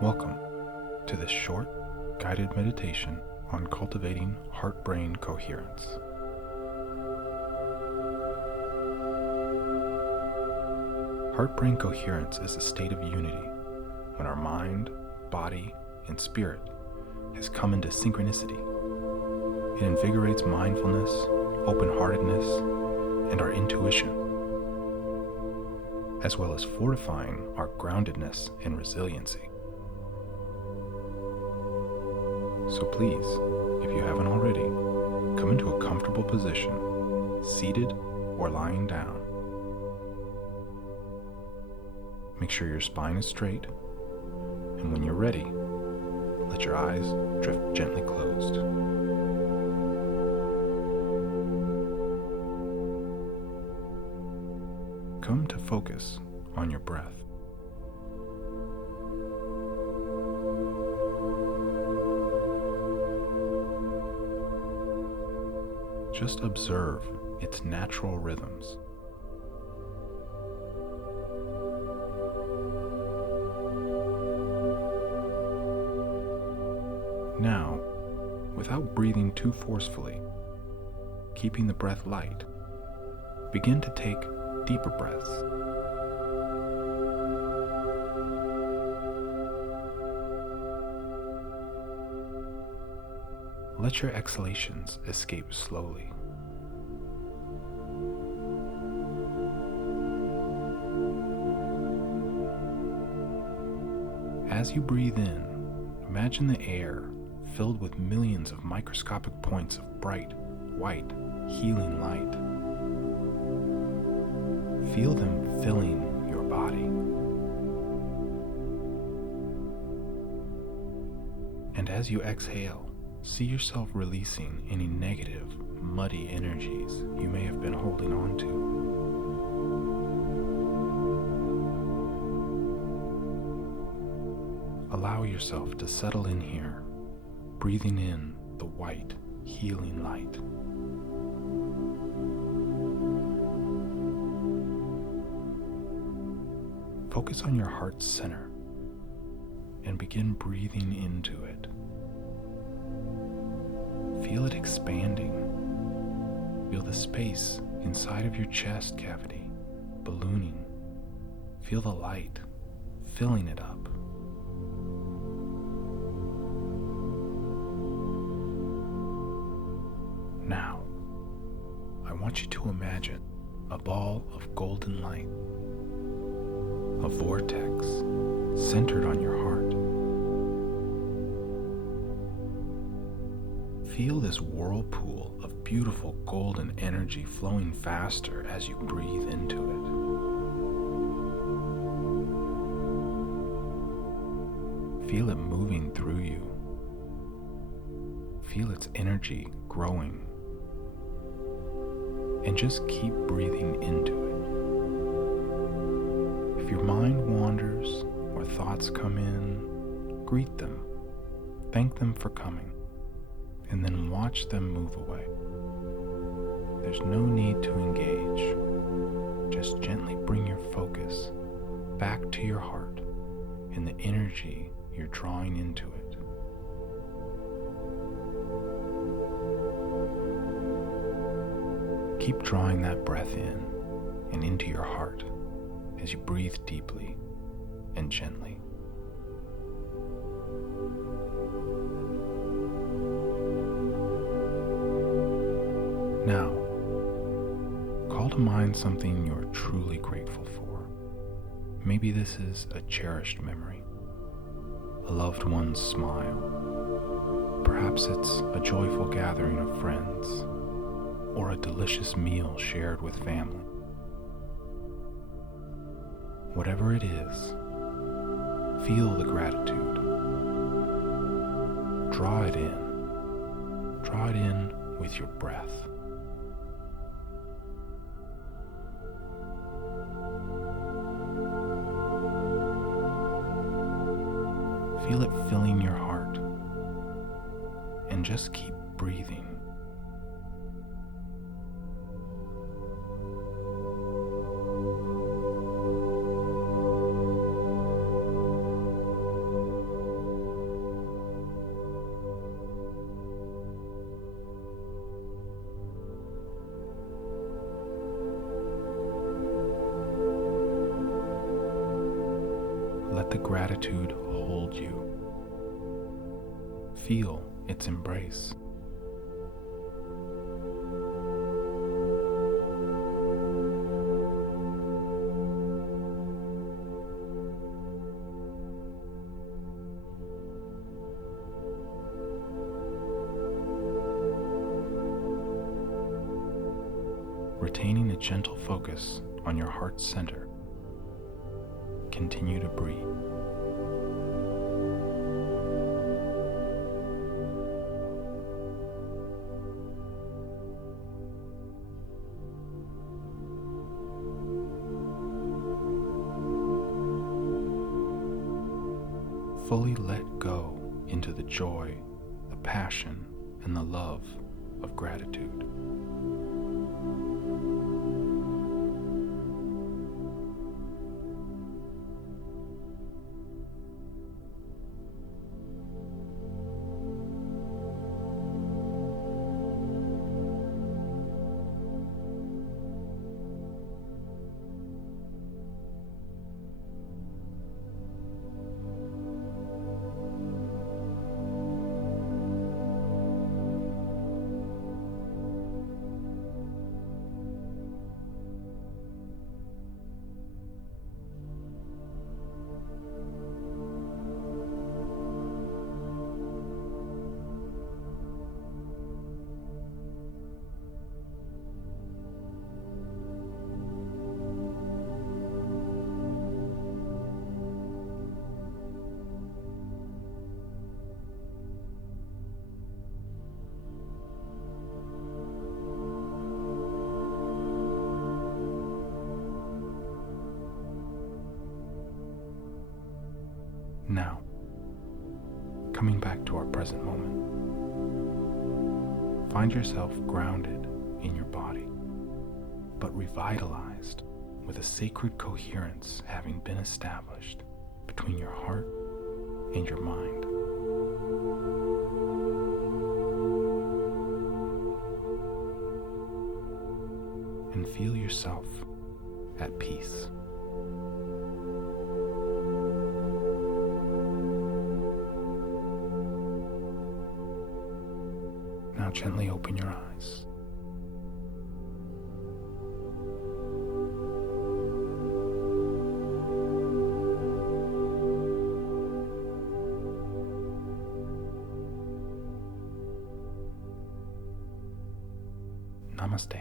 Welcome to this short, guided meditation on cultivating heart-brain coherence. Heart-brain coherence is a state of unity when our mind, body, and spirit has come into synchronicity. It invigorates mindfulness, open-heartedness, and our intuition, as well as fortifying our groundedness and resiliency. So please, if you haven't already, come into a comfortable position, seated or lying down. Make sure your spine is straight, and when you're ready, let your eyes drift gently closed. Come to focus on your breath. Just observe its natural rhythms. Now, without breathing too forcefully, keeping the breath light, begin to take deeper breaths. Let your exhalations escape slowly. As you breathe in, imagine the air filled with millions of microscopic points of bright, white, healing light. Feel them filling your body. And as you exhale, see yourself releasing any negative, muddy energies you may have been holding on to. Allow yourself to settle in here, breathing in the white, healing light. Focus on your heart's center and begin breathing into it. Feel it expanding. Feel the space inside of your chest cavity ballooning. Feel the light filling it up. Now, I want you to imagine a ball of golden light, a vortex centered on your heart. Feel this whirlpool of beautiful golden energy flowing faster as you breathe into it. Feel it moving through you. Feel its energy growing. And just keep breathing into it. If your mind wanders or thoughts come in, greet them, thank them for coming, and then watch them move away. There's no need to engage. Just gently bring your focus back to your heart and the energy you're drawing into it. Keep drawing that breath in and into your heart as you breathe deeply and gently. Now, call to mind something you're truly grateful for. Maybe this is a cherished memory, a loved one's smile. Perhaps it's a joyful gathering of friends, or a delicious meal shared with family. Whatever it is, feel the gratitude. Draw it in. Draw it in with your breath. Feel it filling your heart, and just keep breathing. let gratitude hold you. Feel its embrace. Retaining a gentle focus on your heart's center, continue to breathe. Fully let go into the joy, the passion, and the love of gratitude. Now, coming back to our present moment, find yourself grounded in your body, but revitalized with a sacred coherence having been established between your heart and your mind. And feel yourself at peace. Now gently open your eyes. Namaste.